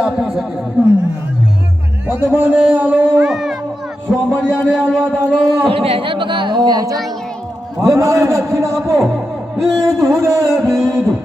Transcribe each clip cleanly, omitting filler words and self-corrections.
આપી શકે પદ્માને આલો સોમરિયાને આલવા દાલો જે મારે દક્ષિણા આપો બીધું રે બીધું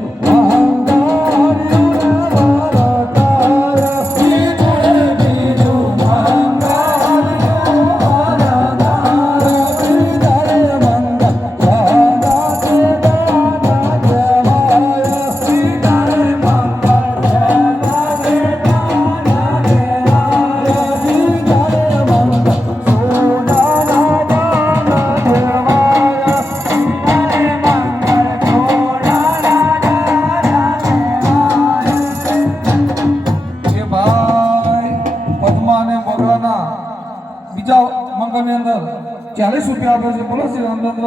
₹40 આપે છે બોલો શ્રી રામચંદ્ર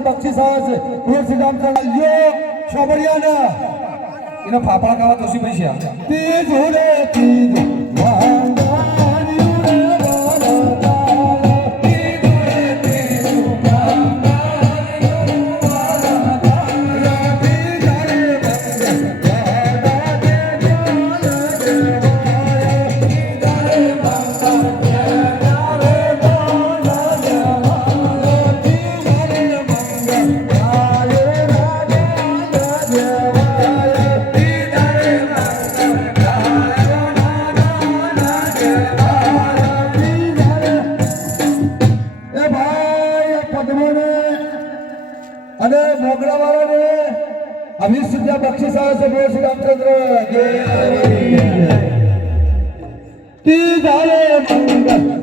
બક્ષીસ આવે છે શ્રી રામચંદ્ર એના ફાફડા ખાવા તો પૈસા અને મોગરા વાળાને 20 બક્ષીસ આવે છે બોલ શ્રી રામચંદ્ર તી ધારે મંગલ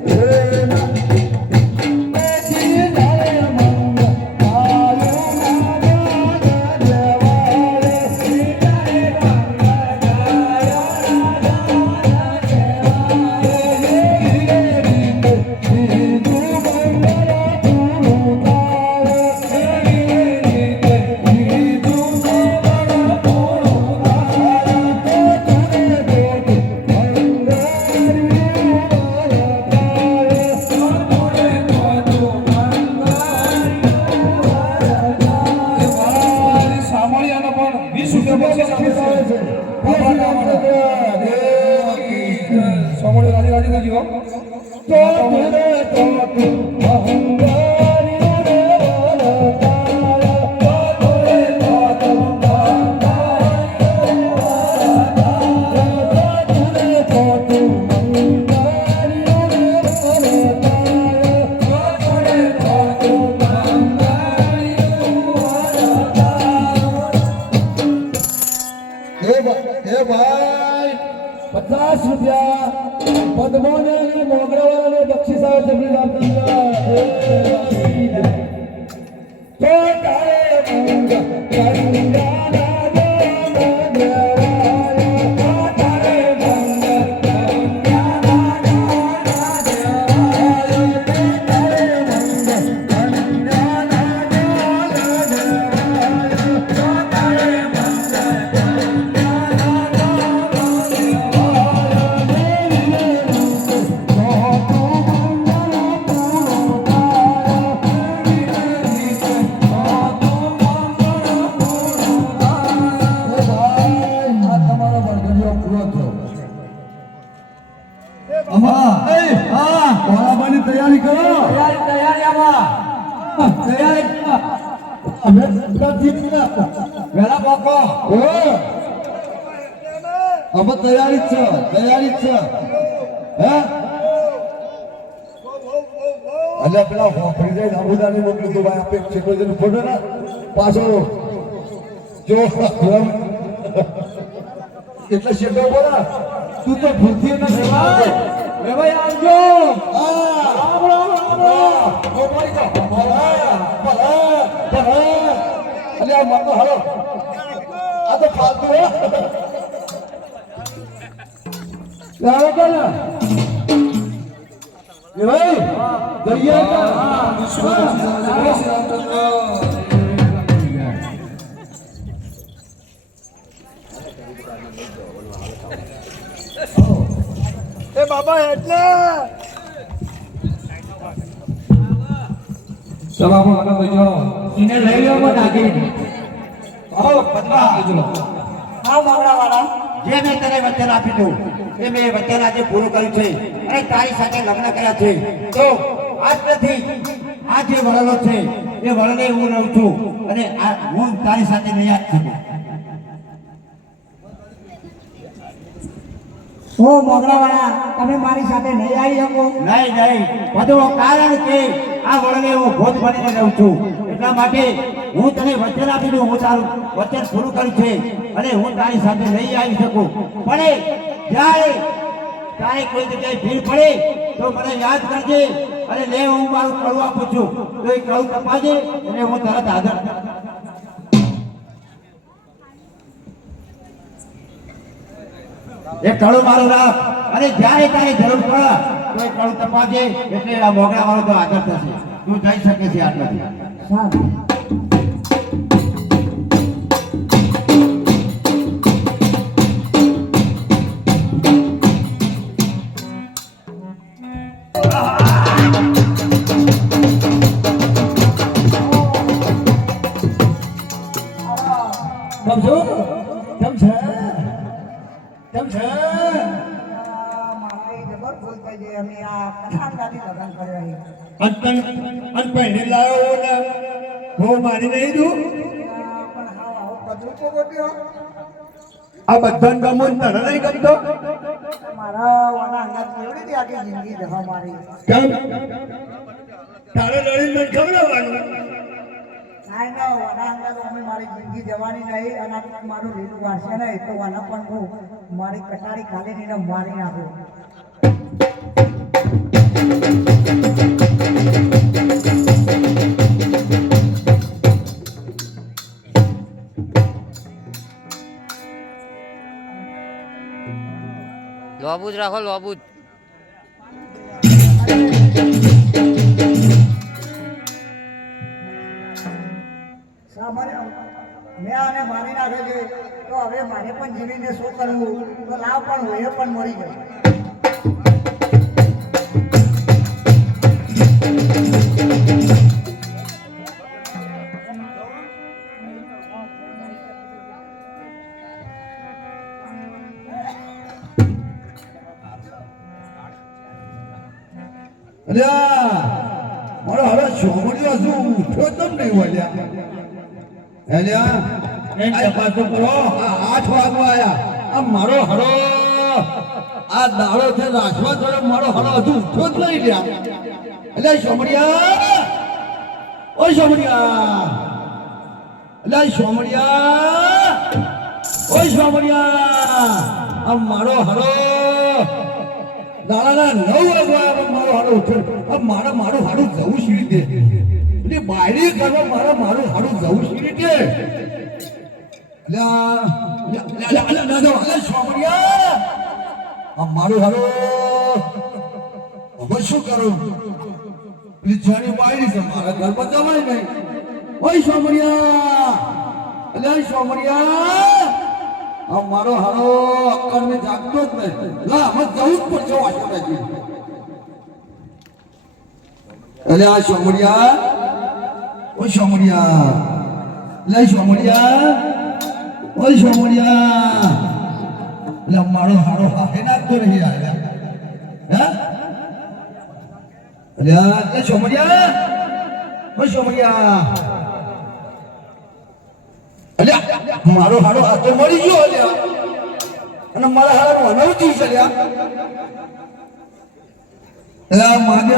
પદ્મોને મોગરાવાળાને બક્ષીસ આવે છે શ્રી રામચંદ્ર તૈયારી કરો તૈયારી વેલા પાકો અમે તૈયારી જ છે હે અલ્યા પેલા હોફરી જાય અબુદાને મોકલી દો ભાઈ આપે ચેકોજન ફોટો ને પાછો જો એટલે શેકો બોલા તું તો ભૂલતી ન ભાઈ એ ભાઈ આવજો હા આપણો ઓ મારી જા અલ્યા મરતો હાલો આ તો ફાલતુ હે લાવો કોના એ ભાઈ દરિયા કા એ બાબા એટલે સલામ આના બેજો ઇને લઈ લ્યો મત આગી આવો પતરા બેજો હા મામલા વાળા જે મેં તને વચન આપ્યું હતું એ મેં વચન આજે પૂરું કર્યું છે અને તારી સાથે લગ્ન કર્યા છે તો આજ નથી આ જે વરલો છે એ વરને હું રહું છું અને હું તારી સાથે નહીં આજ છું ઓ મોગરાવાળા તમે મારી સાથે નહીં આવી શકો નહીં બધું કારણ કે આ વરને હું ભોજ બનીને રહું છું એટલા માટે હું તને વચન આપી દઉં હું તારું વચન પૂરું કર્યું છે અને હું તારી સાથે નહીં આવી શકું પણ જ્યારે તારે કોઈ જગ્યાએ ભીડ પડે તો મને યાદ કરજે અને લે હું મારું કડું આપું છું તો એ કડું કપાજે અને હું તરત હાજર એ કડું મારું રાખ અને જ્યારે તારે જરૂર પડે તો એ કડું તપાજે એટલે આ મોગરા વાળો તો આગળ થશે તું જઈ શકે છે આટલાથી સારું સમજો કેમ છે કેમ છે મારી જબર ભૂલ થઈ ગઈ અમે આ કથાનગાથી લગ્ન કર્યા અનપણ લાવ્યો ને હું મારી નહીં દઉં પણ હા આવો કદરું તો ગોટ્યો આ બધાને ગમો તને નહીં ગમતો મારા વાના અંગાત કેવડી હતી આખી જિંદગી જવા મારી કેમ તારે લડીને મને ખવડાવવાનું ના ના વાના અંગાત અમે મારી જિંદગી જવાની નહીં અને મારું લીલું વારસે નહીં તો વાના પણ હું મારી કટારી ખાલી નીને મારી નાખું લોબુ જ રાખો લોબુ જ મેં આને મારી નાખે છે તો હવે મારે પણ જીવીને શું કરવું તો લાવ પણ હોય પણ મળી ગયો અલ્યા મારો હવે છોકરીઓ શું ઉઠ્યો તમ નહીં હોય અલ્યા એ તપાસ કરો આ 8 વાગવા આયા આ મારો હરો આ દાડો છે રાખવા થોડો મારો હરો હજુ ઉઠ્યો જ નહીં લ્યા એટલે સોમડિયા ઓય સોમડિયા એટલે સોમડિયા ઓય સોમડિયા આ મારો હરો દાડાના 9 વાગવા મારો હાડો ઉઠ્યો મારું હાડું જવું સીડી દે એટલે બાયરી કરવા મારું હાડું જવું સીડી દે મારું હાડો હવે શું કરું પેલી જાણી બાયરી છે મારા ઘરમાં જવાય નહીં ઓય સોમડિયા એટલે સોમડિયા મારો હારો અક્કર ને જાગતો જ નહીં લા હવે જવું જ પડશે વાસણાજી એટલે આ સોમડિયા ઓય સોમડિયા લે સોમડિયા ઓય સોમડિયા લે મારો હારો હાહે નાખતો નહીં આયા હે લે સોમડિયા ઓય સોમડિયા અલ્યા મારો હાડો હાથો મળી ગયો અલ્યા અને મારા હાડો અનવતી ચલ્યા એટલે મારે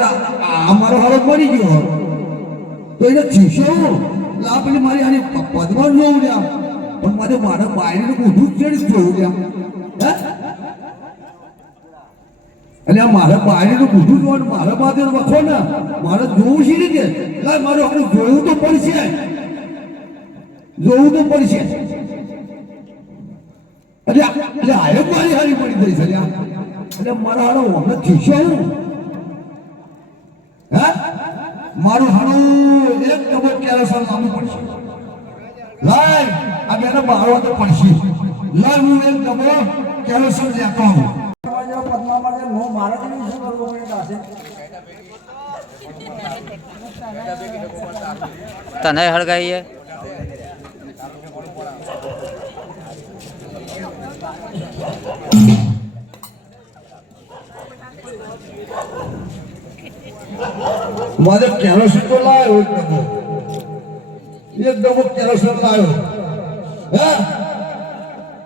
આ મારો હાલત મરી ગયો તો એને શીખ્યો લા પેલી મારી આની પદમાં જોવું લ્યા પણ મારે મારા બાયને ઊંધું ચડી જોવું લ્યા એટલે મારા બાયને ઊંધું જોવાનું મારા બાદ વખો ને મારે જોવું છે રીતે એટલે મારે આપણે જોવું તો પડશે જોવું તો પડશે એટલે આયો મારી હારી પડી ગઈ છે એટલે મારો હારો હમણાં શીખ્યો હા મારું હારું એક ડબલ કેરોસન લાવવું પડશે લાય આ બેને મારો તો પડશે લાય હું એક ડબલ કેરોસન લેતો આવું પદ્મા માટે હું મારે શું કરવું પડે દાસે તને હળગાઈએ મારે કેરોસીન તો લાવ્યો એક ડબો કેરોસીન લાવ્યો હે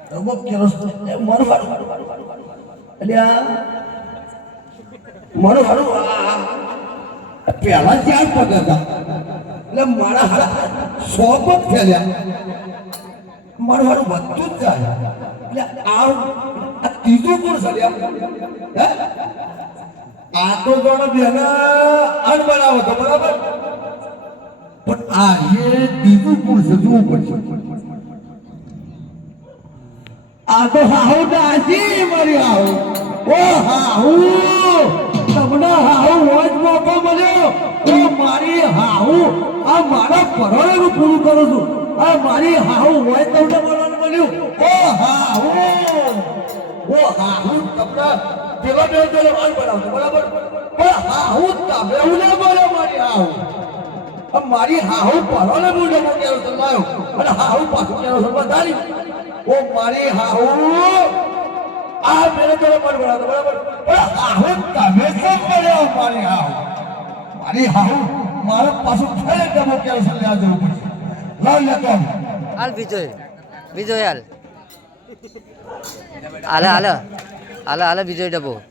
ડબો કેરોસીન મારું હારું એટલે મારું હારું પહેલા 4 પગ હતા એટલે મારા હારા 100 પગ ફેલ્યા મારું હારું વધતું જ જાય એટલે આ ત્રીજું કોણ સળ્યા હે આ તો જોડો બેના અન બનાવો તો બરાબર પણ આ એ બીજું પુરુષ જોવું પડશે આ તો હાહુ દાસી મારી હાહુ ઓ હાહુ તમને હાહુ રોજ મોકો મળ્યો ઓ મારી હાહુ આ મારા પરોળે પૂરું કરું છું આ મારી હાહુ હોય તમને મળવાનું મળ્યું ઓ હાહુ તમને પેલા બે જલવાન બનાવતો બરાબર પણ હાહુ તમે ઉલે બોલો મારી હાહુ મારી હાહુ પરોળે બુડો કેરો લાયો અને હાહુ પાછું કેરો વધારી ઓ મારી હાહુ આ મેરે તો મન બનાવતો બરાબર પણ હાહુ તમે શું કર્યો મારી હાહુ મારા પાછું ફેર ડબો કેરો લેવા જવું પડશે લાવ લેતો હાલ બીજો હાલ હાલે બીજો ડબ્બો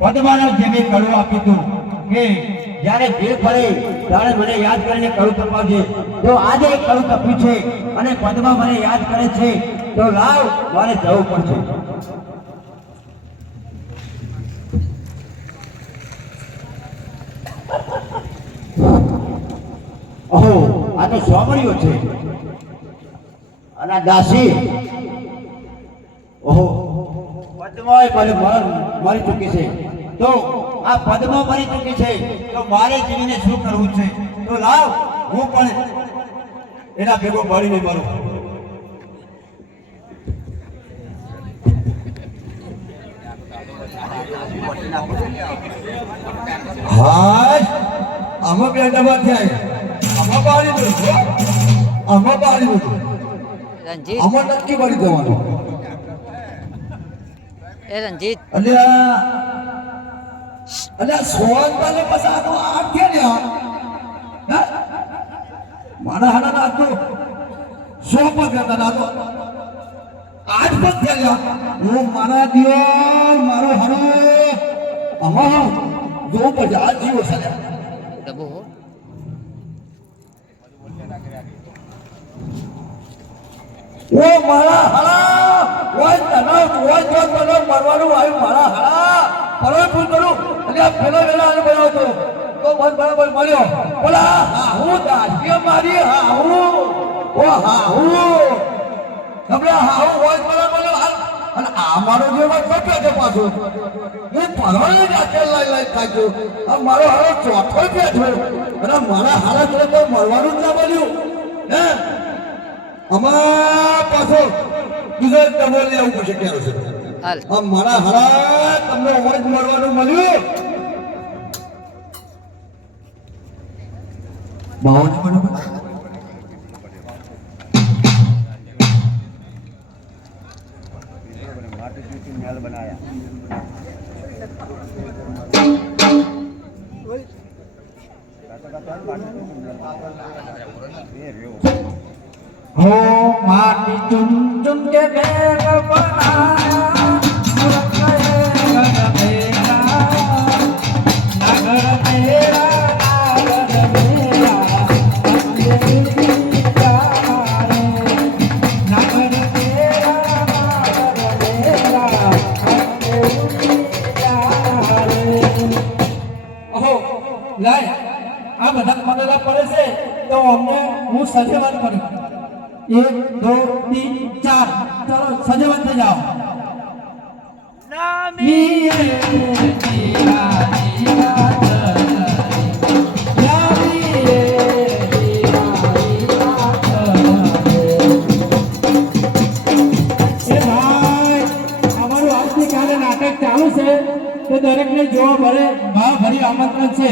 પદ્માના જેમે કળું આપ્યું હતું કે જ્યારે ભીડ પડે ત્યારે મને યાદ કરીને કળું તપાવજે તો આજે કળું તપ્યું છે અને પદ્મા મને યાદ કરે છે તો લાવ મારે જવું પડશે ઓહો આ તો સોમરીઓ છે અને દાસી ઓહો પદ્માએ મરી ચૂકી છે તો આ પદ્મા મરી ચૂકી છે તો મારે જીવીને શું કરવું છે તો લાવ હું પણ એના ભેગો મળીને મરું હાય આમાં બે ડબ્બા થયા આમાં બાળી દો આમાં બાળી દો રંજીત આમાં નક્કી બાળી દેવાનું એ રંજીત અલ્યા સોનતાને પસા તો આઠ થયા ને મારા હાડા ના તો 100 પગ હતા ના તો 8 પગ થયા હું મારા દિયોર મારો હાડો આમાં જો બજા જીવો સલ્યા ડબ્બો હો ઓ મારા હાડા ઓય તને ઓય જો તને મરવાનું આવ્યું મારા હાડા પરવા ફૂલ કરું એટલે પેલો વેલા આને બનાવતો તો મન બરાબર મળ્યો બોલા હાહુ દાઢીએ મારી હાહુ ઓ હાહુ તમને હાહુ હોય બરાબર અને આ મારો જેવો કટે છે પાછો હું પરવાને જાતે લઈ ખાજો આ મારો હારો ચોથો બેઠો અને મારા હારા જોડે તો મરવાનું જ ના બન્યું હે અમાર પાછો બીજો ડબલ લેવું પડશે ક્યારે છે હાલ આ મારા હારા તમને અવાજ મળવાનું મળ્યું બાવન બરાબર हो माटी चुन चुन के बैग बनाया रख गए घर मेरा नगर मेरा नगर मेरा अपने दिल का रे नगर मेरा अपने दिल का रे अहो लाय આ બધા મળેલા પડે છે તો અમને હું સજેવાન કરું 1 2 3 4 ચાલો સજેવાન થઈ જાઓ મીએ દીરા દીરા યામીએ દીરા દીરા એ ભાઈ અમારું આવતીકાલે નાટક ચાલુ છે તો દરેકને જોવા ભરે ભાવ ભરી આમંત્રણ છે